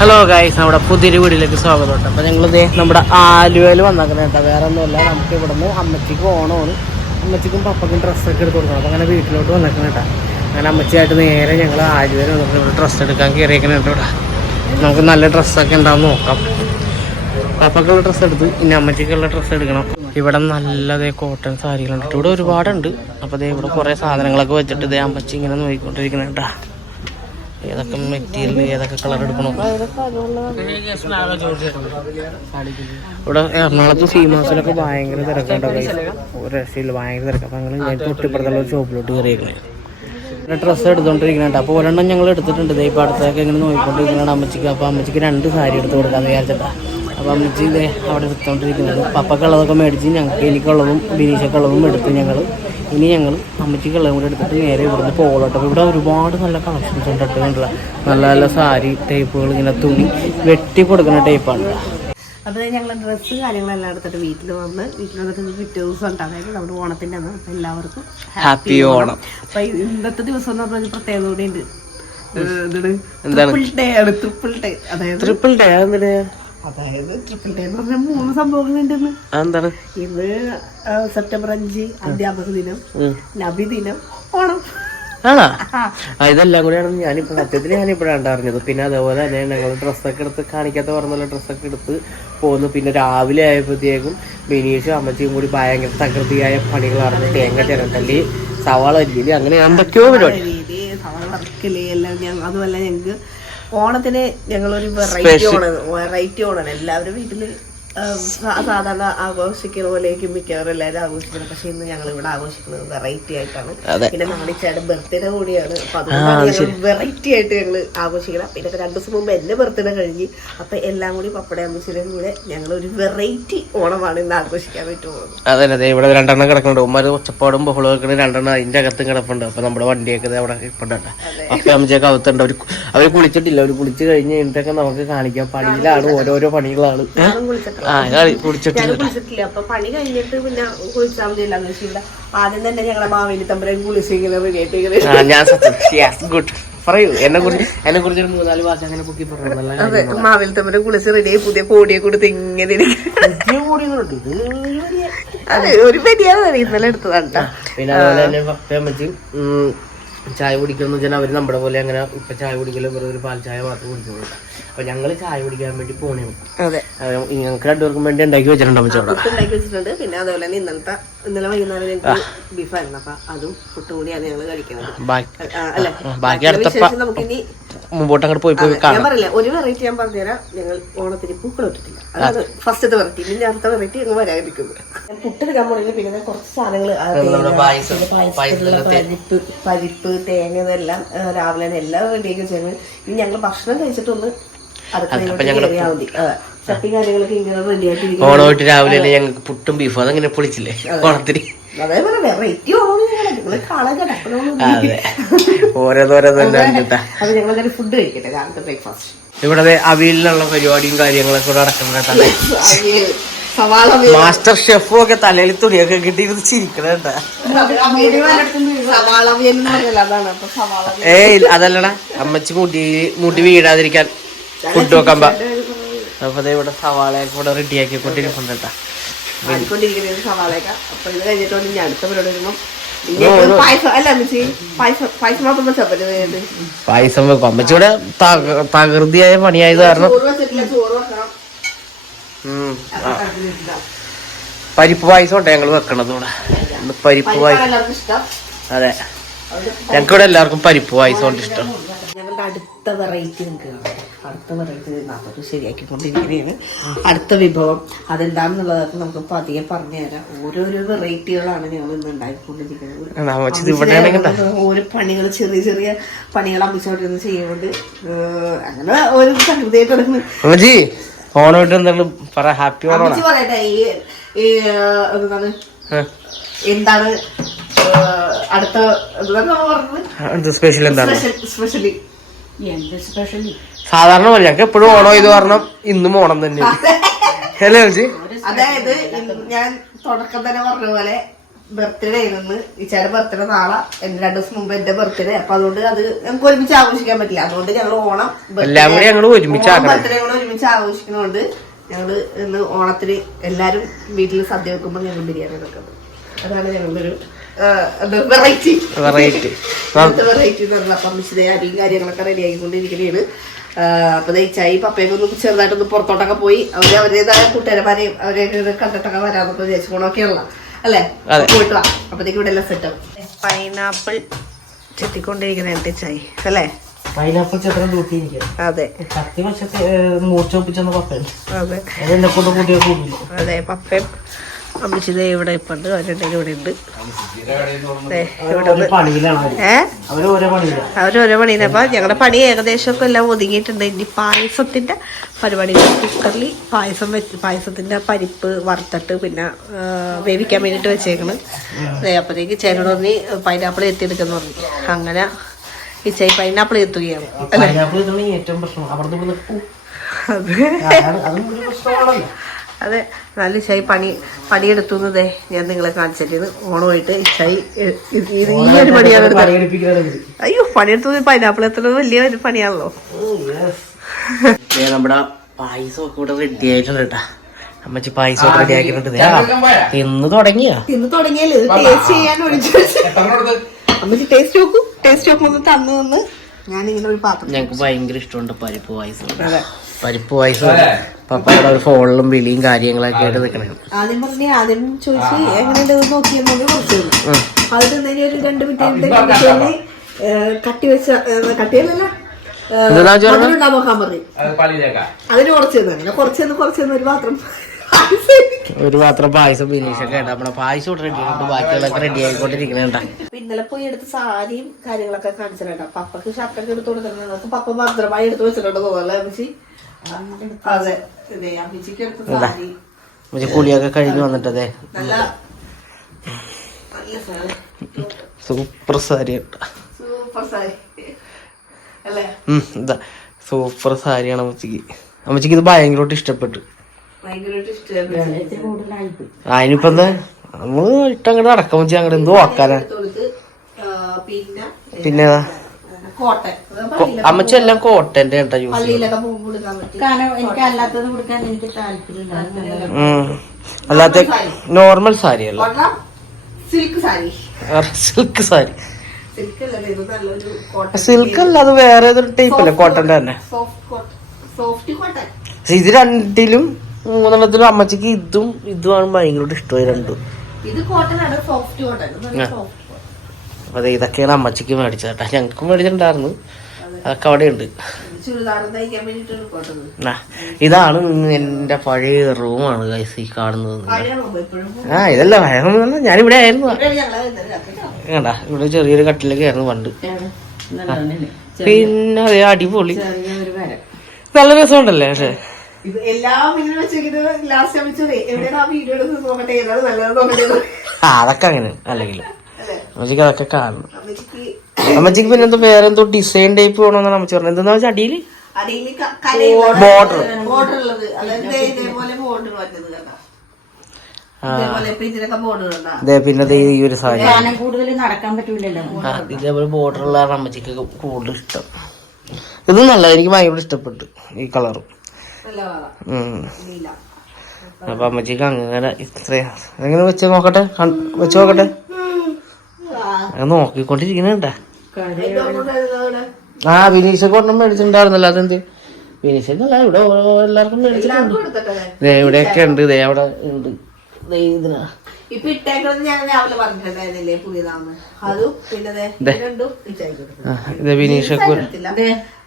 Hello guys നമ്മുടെ പുതിയൊരു വീടിലേക്ക് സ്വാഗതം ഉണ്ട് അപ്പോൾ ദേ നമ്മുടെ ആലുവയിൽ വന്നേക്കുന്നത് കേട്ടോ. വേറെ ഒന്നുമില്ല നമുക്ക് ഇവിടുന്ന് അമ്മച്ചിക്ക് ഓണമാണ് അമ്മച്ചിക്കും പപ്പക്കും ഡ്രസ്സൊക്കെ എടുത്ത് കൊടുക്കണം. അപ്പോൾ അങ്ങനെ വീട്ടിലോട്ട് വന്നേക്കുന്നത് കേട്ടോ. അങ്ങനെ അമ്മച്ചിയായിട്ട് നേരെ ഞങ്ങൾ ആലുവയിൽ വന്നിട്ട് ഡ്രസ്സ് എടുക്കാൻ കയറിയേക്കുന്നത് ഇവിടെ. നമുക്ക് നല്ല ഡ്രസ്സൊക്കെ ഉണ്ടാവും നോക്കാം. പപ്പക്കുള്ള ഡ്രസ്സ് എടുത്ത് ഇനി അമ്മച്ചിക്കുള്ള ഡ്രസ്സ് എടുക്കണം. ഇവിടെ നല്ലതേ കോട്ടൺ സാരികളുണ്ട് ഇവിടെ ഒരുപാടുണ്ട്. അപ്പോൾ ദേ ഇവിടെ കുറേ സാധനങ്ങളൊക്കെ വെച്ചിട്ട് ദേ അമ്മച്ചി ഇങ്ങനെ നോക്കിക്കൊണ്ടിരിക്കണം കേട്ടോ. ഏതൊക്കെ മെറ്റീരിയൽ ഏതൊക്കെ കളർ എടുക്കണം? ഇവിടെ എറണാകുളത്ത് സീമാസിലൊക്കെ ഭയങ്കര തിരക്കുണ്ടോ ഒരു രക്ഷയില്ല ഭയങ്കര തിരക്ക്. അപ്പം ഞങ്ങൾ ഞാൻ തൊട്ടിപ്പുറത്തുള്ള ഒരു ഷോപ്പിലോട്ട് കയറിയേക്കണേ പിന്നെ ഡ്രസ്സ് എടുത്തോണ്ടിരിക്കുന്നുണ്ട് അപ്പോൾ ഒരെണ്ണം ഞങ്ങൾ എടുത്തിട്ടുണ്ട്. ഇപ്പോൾ അടുത്തൊക്കെ ഇങ്ങനെ നോക്കിക്കൊണ്ടിരിക്കുന്നുണ്ട് അമ്മച്ചിക്ക്. അപ്പോൾ അമ്മച്ചിക്ക് രണ്ട് സാരി എടുത്ത് കൊടുക്കാമെന്ന് വിചാരിച്ചിട്ടാ. അപ്പോൾ അമ്മച്ചി ഇതേ അവിടെ എടുത്തോണ്ടിരിക്കുന്നത് പപ്പക്കുള്ളതൊക്കെ മേടിച്ച് ഞങ്ങൾക്ക് എനിക്കുള്ളതും ബിനീഷക്കുള്ളതും എടുത്ത് ഞങ്ങൾ ഇനി ഞങ്ങൾ അമ്മച്ചിക്കുള്ളതും കൂടെ എടുത്തിട്ട് നേരെ ഇവിടുന്ന് പോകലോട്ടോ. ഇവിടെ ഒരുപാട് നല്ല കളക്ഷൻസ് ഉണ്ട് കേട്ടോ നല്ല നല്ല സാരി ടൈപ്പുകൾ ഇങ്ങനെ തുണി വെട്ടി കൊടുക്കുന്ന ടൈപ്പാണ് അപ്പോൾ ഞങ്ങൾ ഡ്രസ്സ് കാര്യങ്ങളെല്ലാം എടുത്തിട്ട് വീട്ടിൽ വന്ന് വീട്ടിൽ വന്നിട്ട് പിറ്റേ ദിവസം ഉണ്ട്. അതായത് നമ്മുടെ ഓണത്തിന്റെ അന്ന് അപ്പോൾ എല്ലാവർക്കും ഹാപ്പി ഓണം. അപ്പോൾ ഇന്നത്തെ ദിവസം എന്ന് പറഞ്ഞാൽ പ്രത്യേകത കൂടി ഉണ്ട്. എന്താണ്? ട്രിപ്പിൾ ഡേ ആണ് ട്രിപ്പിൾ ഡേ അതായത് ട്രിപ്പിൾ ഡേ അതെന്തിനാ അതായത് ട്രിപ്പിൾ ഡേ എന്ന് പറഞ്ഞാൽ മൂന്ന് സംഭവങ്ങളുണ്ടെന്ന്. എന്താണ് ഇന്ന് സെപ്റ്റംബർ അഞ്ച് അധ്യാപക ദിനം നബി ദിനം ഓണം. ആണോ? ഇതെല്ലാം കൂടിയാണ് ഞാനിപ്പോ സത്യത്തിൽ ഞാനിപ്പോഴാണ് അറിഞ്ഞത് പിന്നെ അതേപോലെ തന്നെ ഞങ്ങൾ ഡ്രസ്സൊക്കെ എടുത്ത് കാണിക്കാത്ത പറഞ്ഞുള്ള ഡ്രസ്സൊക്കെ എടുത്ത് പോന്നു. പിന്നെ രാവിലെ ആയപ്പോഴത്തേക്കും ബിനീഷും അമ്മച്ചിയും കൂടി ഭയങ്കര തകൃതിയായ പണികളായിരുന്നു തേങ്ങ ചിരട്ടൽ സവാള അരിയൽ അങ്ങനെ എന്തൊക്കെയോ പരിപാടി. സവാള വറക്കൽ എല്ലാം അതുമല്ല ഞങ്ങൾക്ക് ഓണത്തിന് ഞങ്ങളൊരു വെറൈറ്റി ഓണം വെറൈറ്റി ഓണാണ്. എല്ലാവരും വീട്ടിൽ സാധാരണ ആഘോഷിക്കുന്ന പോലെയൊക്കെ മിക്കവാറും എല്ലാവരും ആഘോഷിക്കുന്നത്. പക്ഷെ ഇന്ന് ഞങ്ങൾ ഇവിടെ ആഘോഷിക്കുന്നത് വെറൈറ്റി ആയിട്ടാണ്. പിന്നെ നാളിച്ചാട് ബർത്ത്ഡേ കൂടിയാണ്. അപ്പൊ അതുകൊണ്ടാണ് ഞങ്ങൾ വെറൈറ്റി ആയിട്ട് ഞങ്ങൾ ആഘോഷിക്കണം പിന്നെ രണ്ടു ദിവസം മുമ്പ് എന്റെ ബർത്ത്ഡേ കഴിഞ്ഞ് അപ്പൊ എല്ലാം കൂടി പപ്പട അമ്മച്ചിലും കൂടെ ഞങ്ങൾ ഒരു വെറൈറ്റി ഓണമാണ് ഇന്ന് ആഘോഷിക്കാൻ പറ്റുള്ളത് അതെ അതെ ഇവിടെ രണ്ടെണ്ണം കിടക്കുന്നുണ്ട്. ഉമ്മാര് ഒച്ചപ്പാടും ബഹളവും ഒക്കെ രണ്ടെണ്ണം അതിന്റെ അകത്തും കിടപ്പുണ്ട്. അപ്പൊ നമ്മുടെ വണ്ടിയൊക്കെ അവിടെ ഇപ്പുണ്ട് അപ്പൊ അമ്മച്ചൊക്കെ അകത്തുണ്ട്. അവർ അവർ കുളിച്ചിട്ടില്ല. അവർ കുളിച്ച് കഴിഞ്ഞ് കഴിഞ്ഞിട്ടൊക്കെ നമുക്ക് കാണിക്കാം. പണിയിലാണ് ഓരോരോ പണികളാണ്. കുളിച്ചിട്ടില്ല. അപ്പൊ പണി കഴിഞ്ഞിട്ട് പിന്നെ കുളിച്ചാൽ മതി എല്ലാം ഇവിടെ ആദ്യം തന്നെ ഞങ്ങളെ മാവേലി തമ്പരം കുളിച്ച് ഇങ്ങനെ റെഡി ആ ഞാൻ ഗുഡ് പറയൂ എന്നെ കുറിച്ച് എന്നെ കുറിച്ച് മൂന്നാൽ ഭാഷ അങ്ങനെ പൊക്കി പറഞ്ഞു മാവേലി തമ്പരം കുളിച്ച് റെഡി പുതിയ കോടിയെ കൊടുത്ത് ഇങ്ങനെ ഒരു വലിയ- അതെ ഒരു പെരിയാണ് ഇന്നലെ എടുത്തതാണ്. പിന്നെ അതുപോലെ തന്നെ ചായ കുടിക്കുമെന്ന് വെച്ചാൽ അവർ നമ്മുടെ പോലെ അങ്ങനെ ഇപ്പൊ ചായ കുടിക്കലും വെറുതെ ഒരു പാൽ ചായ മാത്രം കുടിക്കുന്നുള്ളൂ അപ്പൊ ഞങ്ങൾ ചായ കുടിക്കാൻ വേണ്ടി പോണേ ഞങ്ങൾക്ക് രണ്ടുപേർക്കും വേണ്ടി ഉണ്ടാക്കി വെച്ചിട്ടുണ്ട് ഉണ്ടാക്കി വെച്ചിട്ടുണ്ട്. പിന്നെ അതുപോലെ തന്നെ ഇന്നലത്തെ ഇന്നലെ വൈകുന്നേരം ഞങ്ങൾക്ക് ബീഫായിരുന്നു. അപ്പൊ അതും പുട്ടും കൂടിയാണ് ഞങ്ങൾ കഴിക്കുന്നത് അല്ല. ബാക്കി അടുത്ത നമുക്കിനി മുമ്പോട്ട് അങ്ങോട്ട് പോയി പോയി ഞാൻ പറയില്ല. ഒരു വെറൈറ്റി ഞാൻ പറഞ്ഞുതരാം. ഞങ്ങൾ ഓണത്തിന് പൂക്കളം ഇട്ടിട്ടില്ല. അതാണ് ഫസ്റ്റത്തെ വെറൈറ്റി ഇനി അടുത്ത വെറൈറ്റി ഞങ്ങൾ വരാതിരിക്കുന്നു ഞാൻ പുട്ടെടുക്കാൻ പോണെങ്കിൽ പിന്നെ കുറച്ച് സാധനങ്ങൾ പായസത്തിലുള്ള പരിപ്പ് പരിപ്പ് തേങ്ങ ഇതെല്ലാം രാവിലെ എല്ലാം റെഡിയാക്കി വെച്ചാൽ ഇനി ഞങ്ങൾ ഭക്ഷണം കഴിച്ചിട്ടൊന്ന് അതെ. ചട്ടി കാര്യങ്ങളൊക്കെ ഇങ്ങനെ ഓണമായിട്ട് രാവിലെ തന്നെ ഞങ്ങൾക്ക് പുട്ടും ബീഫും അതങ്ങനെ പൊളിച്ചില്ലേ? ഓണത്തിന്. അതേപോലെ വെറൈറ്റി ഓരോന്നോരോന്ന് ഫുഡ് കഴിക്കട്ടെ രാവിലത്തെ ബ്രേക്ക്ഫാസ്റ്റ് ഇവിടെ അവിയലിനുള്ള പരിപാടിയും കാര്യങ്ങളൊക്കെ കൂടെ നടക്കുന്നുണ്ട് മാസ്റ്റർ ഷെഫും ഒക്കെ തലയിൽ തുണിയൊക്കെ കിട്ടിയിരുന്ന് ചിരിക്കണേട്ടാ ഏയ് അതല്ലടാ. അമ്മച്ചി മുടി മുടി വീഴാതിരിക്കാൻ ഫുഡ് വെക്കുമ്പോ അപ്പൊ ദേ ഇവിടെ സവാളയൊക്കെ ഇവിടെ റെഡിയാക്കി കൊണ്ടിരിക്കുന്നുണ്ട് കേട്ടാ. ആടിക്കൊണ്ടിരിക്കുന്നത് സവാളയൊക്കെ. അപ്പൊ ഇത് കഴിഞ്ഞിട്ടുണ്ട് ഞാൻ അടുത്ത പരിപാടി വരുമ്പം ഇനി പായസം വെക്കും. അമ്മച്ചി ഇവിടെ തകൃതിയായ പണിയായത് കാരണം പരിപ്പ് പായസം ഉണ്ട് ഞങ്ങൾ വെക്കണത് ഇവിടെ. പരിപ്പ് പായസം. അതെ. ഞങ്ങൾക്ക് ഇവിടെ എല്ലാവർക്കും പരിപ്പ് പായസം ഉണ്ട് ഇഷ്ടം. ഞങ്ങളുടെ അടുത്ത വെറൈറ്റി നിങ്ങൾക്ക് അടുത്ത വെറൈറ്റി നാൽപ്പത് ശരിയാക്കിക്കൊണ്ടിരിക്കുകയാണ്. അടുത്ത വിഭവം അതെന്താണെന്നുള്ളതൊക്കെ നമുക്ക് പതിയെ പറഞ്ഞു തരാം ഓരോരോ വെറൈറ്റികളാണ് ഞങ്ങൾ ഇന്ന് ഉണ്ടാക്കിക്കൊണ്ടിരിക്കുന്നത്. ഓരോ പണികൾ ചെറിയ ചെറിയ പണികൾ അമ്മിച്ചോട്ടിരുന്ന് ചെയ്യുന്നുണ്ട്. അങ്ങനെ ഒരു സംഗതിയായിട്ട് നടക്കുന്നു അമ്മച്ചി ഓണമായിട്ട് എന്താണ് പറ ഹാപ്പി ഓണം അമ്മച്ചി പറയട്ടെ ഈ എന്താണ്? എന്താണ് അടുത്ത സ്പെഷ്യൽ എന്താണ്? സ്പെഷ്യലി എന്ത് സ്പെഷ്യലി സാധാരണ പോലെ ഞങ്ങൾക്ക് എപ്പോഴും ഓണം ഇത് കാരണം ഇന്നും ഓണം തന്നെ. ഹലോ ചേച്ചി അതായത് ഞാൻ തുടക്കം തന്നെ പറഞ്ഞ പോലെ ബർത്ത്ഡേ ആയിരുന്നു ഇച്ചാടെ ബർത്ത്ഡേ നാളെ. എന്റെ രണ്ടു ദിവസം മുമ്പ് എന്റെ ബർത്ത്ഡേ അപ്പൊ അതുകൊണ്ട് അത് ഞങ്ങൾക്ക് ഒരുമിച്ച് ആഘോഷിക്കാൻ പറ്റില്ല. അതുകൊണ്ട് ഞങ്ങൾ ഓണം എല്ലാം കൂടി ഞങ്ങൾ ഒരുമിച്ച് ബർത്ത്ഡേ കൂടെ ഒരുമിച്ച് ആഘോഷിക്കുന്നതുകൊണ്ട് ഞങ്ങൾ ഇന്ന് ഓണത്തിന് എല്ലാരും വീട്ടിൽ സദ്യ വെക്കുമ്പോൾ ഞങ്ങൾ ബിരിയാണി വെക്കുന്നത് അതാണ് ഞങ്ങളുടെ ഒരു വെറൈറ്റി വെറൈറ്റി വെറൈറ്റി എന്ന് പറഞ്ഞാൽ അപ്പം മിശ്ര അരിയും കാര്യങ്ങളൊക്കെ റെഡി ആയിക്കൊണ്ടിരിക്കുകയാണ് അപ്പൊ ചായി പപ്പയൊക്കെ ഒന്ന് ചെറുതായിട്ടൊന്ന് പുറത്തോട്ടൊക്കെ പോയി അവർ അവരുടേതായ കൂട്ടുകാരന്മാരെയും അവരെയൊക്കെ കണ്ടിട്ടൊക്കെ വരാന്നൊക്കെ വിചാരിച്ചു പോണൊക്കെയുള്ള അല്ലേ? അതെ. പോയിട്ട് വാ. അപ്പത്തേക്ക് ഇവിടെ എല്ലാം സെറ്റ് പൈനാപ്പിൾ ചെത്തിക്കൊണ്ടിരിക്കുന്നുണ്ട് ചായ്. അല്ലേ? പൈനാപ്പിൾ ചിത്രം തൂക്കിയിരിക്കുക അതെ. കത്തി പക്ഷെ അതെ. അതെന്നെ കൊണ്ട് കൂട്ടിയ കൂടില്ല. അതെ പപ്പയും അമ്മച്ചിത് ഇവിടെ ഇപ്പൊ ഉണ്ട്. അവരുടെ ഇവിടെ ഉണ്ട് അവരോരോ പണിയിലാണ് അപ്പൊ ഞങ്ങളുടെ പണി ഏകദേശം ഒക്കെ എല്ലാം ഒതുങ്ങിയിട്ടുണ്ട്. ഇനി പായസത്തിന്റെ പരിപാടി കുക്കറിൽ പായസം വെച്ച് പായസത്തിന്റെ പരിപ്പ് വറുത്തിട്ട് പിന്നെ വേവിക്കാൻ വേണ്ടിട്ട് വെച്ചേക്കണ്. ചേട്ടനോട് പറഞ്ഞ് പൈനാപ്പിൾ എത്തിയെടുക്കുന്ന പറഞ്ഞു. അങ്ങനെ ഈ ചൈ പൈനാപ്പിൾ എത്തുകയാണ്. ഏറ്റവും പ്രശ്നം. അതെ. അതും പ്രശ്നമാണല്ലോ. അതെ നല്ല ചായ പണി പണിയെടുത്തുന്നതേ ഞാൻ നിങ്ങളെ കാണിച്ചിട്ട് ഓണമായിട്ട് ചായ ഈ ഒരു പണിയാണ്. അയ്യോ പണിയെടുത്തത് പൈനാപ്പിൾ എത്ര വലിയ ഒരു പണിയാണല്ലോ. നമ്മുടെ പായസം ഒക്കെ ഇവിടെ റെഡി ആയിട്ടുണ്ട് കേട്ടാ. അമ്മച്ചി പായസം റെഡി ആക്കിയിട്ടുണ്ട്. തിന്ന് തുടങ്ങിയാ? തിന്ന് തുടങ്ങിയല്ലേ? ടേസ്റ്റ് ചെയ്യാൻ അമ്മച്ചി ടേസ്റ്റ് നോക്കൂ. ടേസ്റ്റ് നോക്കുമ്പോ തന്നു തന്ന് ഞാൻ ഇങ്ങനെ ഒരു പാത്രം ഞങ്ങൾക്ക് ഭയങ്കര ഇഷ്ടമുണ്ട് പരിപ്പ് പായസം. അതെ. പരിപ്പ് പായസം പപ്പയുടെ ഒരു ഫോണിലും വിളിയും കാര്യങ്ങളൊക്കെ ആയിട്ട് നിൽക്കണേ ആദ്യം പറഞ്ഞേ ആദ്യം ചോദിച്ച് എങ്ങനെയുണ്ട് നോക്കിയെന്ന് നോക്കിയെന്നത് കുറച്ച് അത് ഒരു രണ്ട് മിനിറ്റ് കട്ടി വെച്ച കട്ടിയല്ല അതിന് കുറച്ച് തന്നെ. കുറച്ച് കുറച്ച് ഒരു മാത്രം ഒരു പാത്രം പായസം ബിനീഷൊക്കെ ഉണ്ട്. നമ്മുടെ പായസം ഇവിടെ റെഡി ആയിട്ട് ബാക്കിയുള്ളതൊക്കെ റെഡി ആയിക്കൊണ്ടിരിക്കണേണ്ട അപ്പൊ ഇന്നലെ പോയി എടുത്ത് സാരിയും കാര്യങ്ങളൊക്കെ കാണിച്ചിട്ടുണ്ട് പപ്പക്ക് ഷർട്ടൊക്കെ എടുത്ത് കൊടുത്തിട്ടുണ്ട്. പപ്പ ഭദ്രമായി എടുത്ത് വെച്ചിട്ടുണ്ട് തോന്നല്ലേ അതെ. അമ്മച്ചി കുളിയൊക്കെ കഴിഞ്ഞ് വന്നിട്ടതെ. നല്ല നല്ല sari. Super sari super sari. അല്ലേ? ഉം, ഇതാ. സൂപ്പർ സാരിയാണ് അമ്മച്ചിക്ക്. അമ്മച്ചിക്ക് ഇത് ഭയങ്കരമായിട്ട് ഇഷ്ടപ്പെട്ടു. അതിനിപ്പോ എന്താ? നമ്മൾ ഇട്ടങ്ങോട്ട് നടക്കാൻ വെച്ചാൽ അങ്ങോട്ട് എന്തോ ആക്കാനാ? പിന്നെ അമ്മച്ചി എല്ലാം കോട്ടന്റെ കേട്ടോ യൂസ് ചെയ്യും കാരണം എനിക്ക് അല്ലാത്തത് കൊടുക്കാൻ എനിക്ക് താല്പര്യമില്ല. ഉം. അല്ലാത്ത നോർമൽ സാരി അല്ല. Silk sari silk sari silk അല്ലല്ലോ ഇത് കോട്ടൺ സിൽക്ക് അല്ല അത് വേറെ ഏതൊരു ടൈപ്പ് അല്ലേ? കോട്ടന്റെ തന്നെ. സോഫ്റ്റ് കോട്ടൺ സോഫ്റ്റ് കോട്ടൺ പക്ഷെ ഇത് രണ്ടിലും മൂന്നെണ്ണത്തിലും അമ്മച്ചിക്ക് ഇതും ഇതുമാണ് ഭയങ്കര ഇഷ്ടമായി രണ്ടും. അതെ ഇതൊക്കെയാണ് അമ്മച്ചിക്ക് മേടിച്ചത് കേട്ടാ. ഞങ്ങൾക്കും മേടിച്ചിട്ടുണ്ടായിരുന്നു. അതൊക്കെ അവിടെ ഉണ്ട് ഇതാണ് എന്റെ പഴയ റൂമാണ് ഗൈസ് ഈ കാണുന്നത്. ആ ഇതല്ല പഴയൊന്നുമല്ല ഞാനിവിടെ ആയിരുന്നു. വേണ്ട ഇവിടെ ചെറിയൊരു കട്ടിലൊക്കെ ആയിരുന്നു പണ്ട്. പിന്നെ അതെ അടിപൊളി. നല്ല രസമുണ്ടല്ലേ പക്ഷെ? അതൊക്കെ അങ്ങനെ അല്ലെങ്കിൽ അതൊക്കെ കാണണം. അമ്മച്ചിക്ക് പിന്നെ എന്തോ വേറെ എന്തോ ഡിസൈൻ ടൈപ്പ് വേണമെന്നാണ് അമ്മച്ചി പറഞ്ഞത്. എന്താ വെച്ചാൽ അടിയിൽ. ബോർഡർ പിന്നെ ദേ ഈ ഒരു സാധനം. ഇതേപോലെ ബോർഡർ ഉള്ളതാണ് അമ്മച്ചിക്ക് കൂടുതൽ ഇഷ്ടം. ഇത് നല്ല എനിക്ക് ഭയങ്കര ഇഷ്ടപ്പെട്ടു ഈ കളറും അപ്പൊ അമ്മച്ചിക്ക് അങ്ങനെ ഇത്രയാ. എങ്ങനെ വെച്ച് നോക്കട്ടെ? വെച്ച് നോക്കട്ടെ? അങ്ങനെ നോക്കിക്കൊണ്ടിരിക്കണേണ്ട ആ വിനീഷൊക്കെ ഒരെണ്ണം മേടിച്ചിട്ടുണ്ടായിരുന്നല്ലോ. അതെന്ത്? വിനീഷ് എന്നല്ല ഇവിടെ എല്ലാവർക്കും മേടിച്ചിട്ടുണ്ട്. ദേ ഇവിടെയൊക്കെ ഉണ്ട്. ദേ അവിടെ ഉണ്ട്. ദേ ഇതിനാ. ഇപ്പൊ ഇട്ടേക്കുന്നത് ഞാൻ രാവിലെ പറഞ്ഞിട്ടുണ്ടായിരുന്നില്ലേ പുതിയതാന്ന്? അതും പിന്നെ രണ്ടും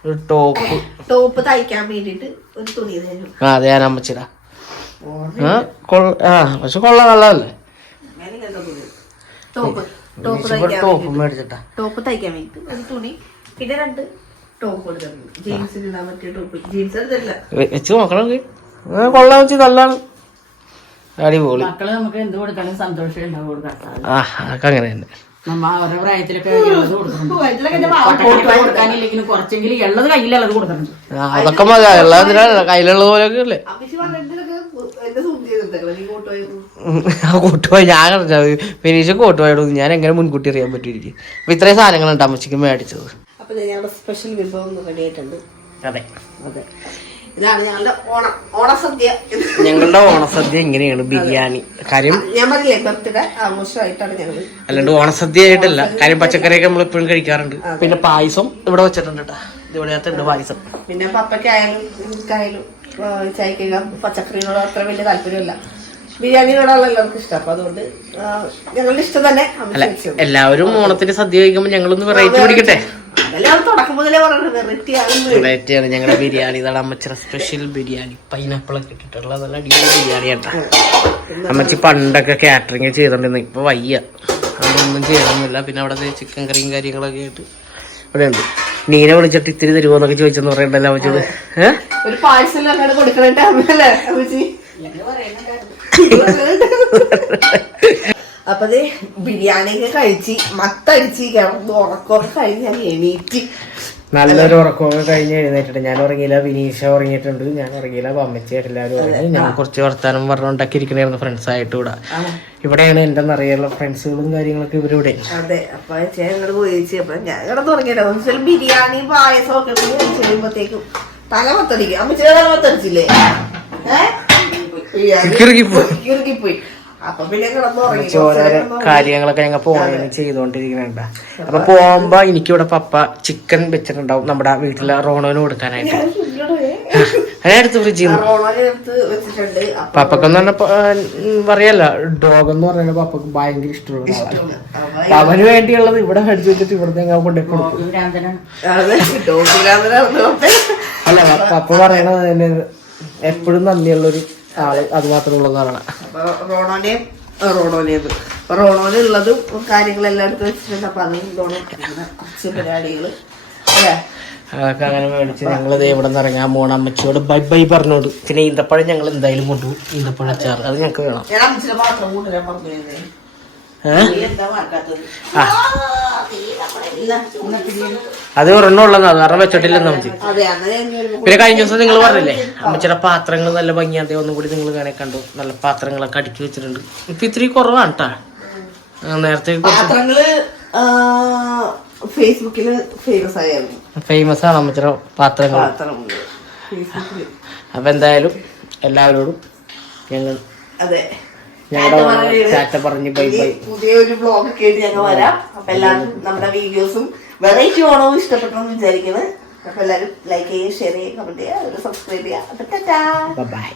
ഒരു- ടോപ്പ്. ടോപ്പ് തയ്ക്കാൻ വേണ്ടിട്ട് ഒരു തുണി തരും. ആ അതെ ഞാൻ അമ്മച്ചിടാ. ആ കൊള്ള ആ പക്ഷെ കൊള്ള നല്ലതല്ലേ? ടോപ്പ്. ടോപ്പ് ടോപ്പ് മേടിച്ചിട്ടാ. ടോപ്പ് തയ്ക്കാൻ ഒരു തുണി. പിന്നെ രണ്ട് ടോപ്പ് കൊടുത്തിട്ടുണ്ട് ജീൻസിന് ഇടാൻ പറ്റിയ ടോപ്പ് ജീൻസ് എടുത്തില്ല വെ- വെച്ച് നോക്കണം നമുക്ക്. ആ, കൊള്ളാൻ വെച്ച് നല്ലതാണ് അടിപൊളി. മക്കൾ നമുക്ക് എന്ത് കൊടുക്കാനും സന്തോഷം ഉണ്ടാവുള്ളൂ കർത്താവ് ആ അതൊക്കെ അങ്ങനെ തന്നെ. നമ്മ അവരുടെ പ്രായത്തിലൊക്കെ ഉള്ളത് കൊടുക്കുന്നുണ്ട്. കൊട്ടക്കണക്കിന് കൊടുക്കാനില്ലെങ്കിലും കുറച്ചെങ്കിലും ഉള്ളത് കയ്യിലുള്ളത് ആ, അതൊക്കെ കയ്യിലുള്ളത് പോലെയൊക്കെ അല്ലേ അമ്മച്ചി പറഞ്ഞിട്ട് എന്റെ സൂചി എന്തെങ്കിലും നീ കൂട്ടുപോയി ആ കൂട്ടുപോയി. ഞാൻ വിനീഷ് കൂട്ടുപോയോടും. ഞാൻ എങ്ങനെ മുൻകൂട്ടി അറിയാൻ പറ്റിയിരിക്കും. അപ്പൊ ഇത്രയും സാധനങ്ങളുണ്ട് അമ്മച്ചിക്ക് മേടിച്ചത്. അപ്പൊ ഞങ്ങളുടെ സ്പെഷ്യൽ വിഭവം അതെ. അതെ. ഇതാണ് ഞങ്ങളുടെ ഓണം ഓണസദ്യ. ഞങ്ങളുടെ ഓണസദ്യ എങ്ങനെയാണ് ബിരിയാണി. കാര്യം ഞാൻ പറഞ്ഞില്ലേ ബർത്ത്ഡേ ആഘോഷമായിട്ടാണ് ഞങ്ങൾ അല്ലാണ്ട് ഓണസദ്യ ആയിട്ടല്ല കാര്യം പച്ചക്കറിയൊക്കെ നമ്മൾ എപ്പോഴും കഴിക്കാറുണ്ട്. പിന്നെ പായസം ഇവിടെ വെച്ചിട്ടുണ്ട് കേട്ടാ ഉണ്ട് പായസം. പിന്നെ പപ്പയ്ക്കായാലും എനിക്കായാലും ചായക്കൊക്കെ പച്ചക്കറികളോട് അത്ര വലിയ താല്പര്യമില്ല. ബിരിയാണിയോടാണ് എല്ലാവർക്കും ഇഷ്ടം. അപ്പൊ അതുകൊണ്ട് ഞങ്ങളുടെ ഇഷ്ടം തന്നെ. എല്ലാവരും ഓണത്തിന് സദ്യ കഴിക്കുമ്പോൾ ഞങ്ങളൊന്ന് വെറൈറ്റി പിടിക്കട്ടെ? അതല്ലേ അവൾ തുടക്കം മുതലേ പറഞ്ഞത് വെറൈറ്റി ആണെന്ന്. വെറൈറ്റി ആണ്. ഞങ്ങളുടെ ബിരിയാണി ഇതാണ് അമ്മച്ചിയുടെ സ്പെഷ്യൽ ബിരിയാണി. പൈനാപ്പിൾ ഒക്കെ ഇട്ടിട്ടുള്ള നല്ല അടിപൊളി ബിരിയാണി ആട്ടാ അമ്മച്ചി പണ്ടൊക്കെ കാറ്ററിംഗ് ചെയ്തോണ്ടിരുന്നു. ഇപ്പൊ വയ്യ. അതൊന്നും ചെയ്യണമെന്നില്ല പിന്നെ അവിടെ ചിക്കൻ കറിയും കാര്യങ്ങളൊക്കെ ആയിട്ട് ഇവിടെ ഉണ്ട് നീനെ വിളിച്ചിട്ട് ഇത്തിരി തരുമോ എന്നൊക്കെ ചോദിച്ചെന്ന് പറയണ്ടല്ലോ അമ്മച്ചോട് അപ്പത് ഒരു പാഴ്സൽ അങ്ങോട്ട് കൊടുക്കണേ അമ്മല്ലേ അമ്മച്ചി? അപ്പൊ ദേ ബിരിയാണി ഒക്കെ കഴിച്ച് മത്തടിച്ച് ഉറക്കമൊക്കെ കഴിഞ്ഞ് ഞാൻ എണീറ്റ്. നല്ലൊരു ഉറക്കമൊക്കെ കഴിഞ്ഞ് എഴുന്നേറ്റിട്ട്. ഞാൻ ഉറങ്ങിയില്ല വിനീഷ ഉറങ്ങിയിട്ടുണ്ട്. ഞാൻ ഉറങ്ങിയില്ല അമ്മച്ചി എല്ലാവരും ഉറങ്ങി. ഞാൻ കുറച്ച് വർത്താനം പറഞ്ഞുണ്ടാക്കിയിരിക്കണായിരുന്നു ഫ്രണ്ട്സ് ആയിട്ട് ഇവിടെ. ഇവിടെയാണ് എന്റെ നിറയുള്ള ഫ്രണ്ട്സുകളും കാര്യങ്ങളൊക്കെ ഇവരിവിടെ. അതെ. അപ്പൊ ഞാൻ കിടന്ന് ബിരിയാണി പായസം ഒക്കെ തല മത്തടിക്കും. അമ്മച്ചി തല മത്തടിച്ചില്ലേ? ഏഹ്. പോയി കിടന്ന് കാര്യങ്ങളൊക്കെ ഞങ്ങൾ ഫോണിൽ ചെയ്തുകൊണ്ടിരിക്കുന്നുണ്ട് അപ്പൊ പോകുമ്പോ എനിക്കിവിടെ പപ്പ ചിക്കൻ വെച്ചിട്ടുണ്ടാവും നമ്മുടെ വീട്ടിലെ റോണോന് കൊടുക്കാനായിട്ട്. അതെടുത്ത് എടുത്ത് ഫ്രിഡ്ജിൽ പപ്പക്കെന്ന് പറഞ്ഞ പറയല്ല ഡോഗ് എന്ന് പറയുന്നത് പപ്പക്ക് ഭയങ്കര ഇഷ്ടമുള്ള അപ്പൊ അവന് വേണ്ടിയുള്ളത് ഇവിടെ മേടിച്ചു വെച്ചിട്ട് ഇവിടുത്തെ ഞങ്ങൾ കൊണ്ടുപോയി കൊടുക്കും. അല്ല പപ്പ പറയണത് എപ്പോഴും നന്ദിയുള്ളൊരു ആൾ അത് മാത്രമുള്ള ആളാണ് അപ്പൊ റോണോനെയും റോണോനെയും റോണോനെ ഉള്ളതും കാര്യങ്ങളെല്ലാം എടുത്ത് വെച്ചിട്ടുണ്ട്. അപ്പൊ അതും റോണോ കുറച്ച് പരിപാടികൾ. അല്ലേ? അതൊക്കെ അങ്ങനെ മേടിച്ച് ഞങ്ങൾ ഇവിടെ നിന്ന് ഇറങ്ങാൻ പോകണം അമ്മച്ചിയോട് ബൈ ബൈ പറഞ്ഞോട്. പിന്നെ ഈന്തപ്പഴം ഞങ്ങൾ എന്തായാലും കൊണ്ടുപോകും. ഈന്തപ്പഴ അച്ചാർ അത് ഞങ്ങൾക്ക് വേണം. അത് ഒരെണ്ണം ഉള്ളതാ. അത് കാരണം വെച്ചിട്ടില്ലെന്ന് അമ്മച്ചി പിന്നെ കഴിഞ്ഞ ദിവസം നിങ്ങൾ പറഞ്ഞില്ലേ അമ്മച്ചിയുടെ പാത്രങ്ങൾ നല്ല ഭംഗിയാതെ ഒന്നും കൂടി നിങ്ങൾ കാണാൻ കണ്ടു. നല്ല പാത്രങ്ങളൊക്കെ അടുക്കി വെച്ചിട്ടുണ്ട്. ഇപ്പൊ ഇത്തിരി കുറവാണ് കേട്ടാ നേരത്തെ ഫേസ്ബുക്കിൽ ഫേമസ് ആയിരുന്നു ഫേമസ് ആണ് അമ്മച്ചിയുടെ പാത്രങ്ങൾ. അപ്പൊ എന്തായാലും എല്ലാവരോടും ഞങ്ങൾ അതെ. ഞങ്ങളുടെ പറഞ്ഞ് ബൈ ബൈ. പുതിയൊരു ബ്ലോഗ് ഒക്കെ ആയിട്ട് ഞങ്ങൾ വരാം. അപ്പൊ എല്ലാവരും നമ്മുടെ വീഡിയോസും വെറൈറ്റി ഓണവും ഇഷ്ടപ്പെട്ടെന്ന് വിചാരിക്കുന്നത് അപ്പൊ എല്ലാവരും ലൈക്ക് ചെയ്യുക ഷെയർ ചെയ്യുക കമന്റ് ചെയ്യുക സബ്സ്ക്രൈബ് ചെയ്യുക. അപ്പൊ ബൈ